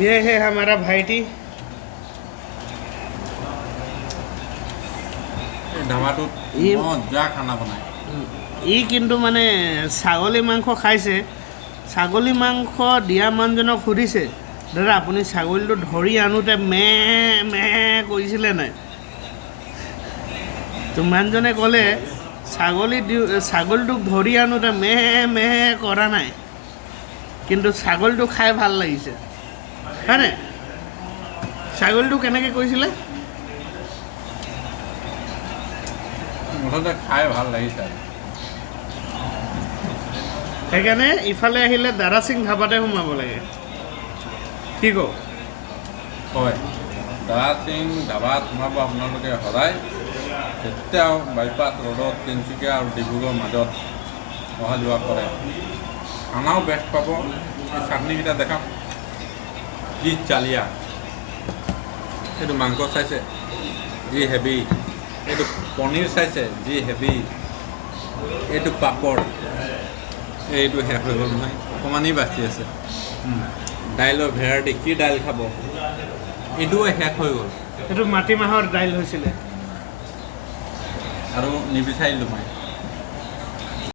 ये है हमारा भाईटी। ধাবাটোত মজা খানা বনায়। ই কিন্তু মানে ছাগলী মাংস খাইছে। ছাগলী মাংস দিয়া মানুহজনক সুধিছে, দাদা আপুনি ছাগলীটো ধৰি আনোতে মে মে কৰিছিলে নাই? তো মানুহজনে ক'লে ছাগলীটোক ধৰি আনোতে মে মে কৰা নাই, কিন্তু ছাগলীটো খাই ভাল লাগিছে, হয়নে? ছাগলীটো কেনেকৈ কৰিছিলে? মুঠতে খাই ভাল লাগিছে। সেইকাৰণে ইফালে আহিলে দাৰা সিং ধাবাতে সোমাব লাগে। কি কওঁ? হয়, দাৰা সিং ধাবাত সোমাব আপোনালোকে সদায়। যেতিয়াও বাইপাছ ৰোডত তিনিচুকীয়া আৰু ডিব্ৰুগড়ৰ মাজত অহা যোৱা কৰে, খানাও বেষ্ট পাব। এই চাটনিকেইটা দেখাম, কি জালিয়া। এইটো মাংস চাইছে যি হেভি, এইটো পনীৰ চাইছে যি হেভি, এইটো পাপৰ, এইটো শেষ হৈ গ'ল নহয়, অকণমানেই বাচি আছে। দাইলৰ ভেৰাইটি, কি দাইল খাব, এইটোও শেষ হৈ গ'ল। এইটো মাটিমাহৰ দাইল হৈছিলে আৰু নিবিচাৰিলোঁ মই।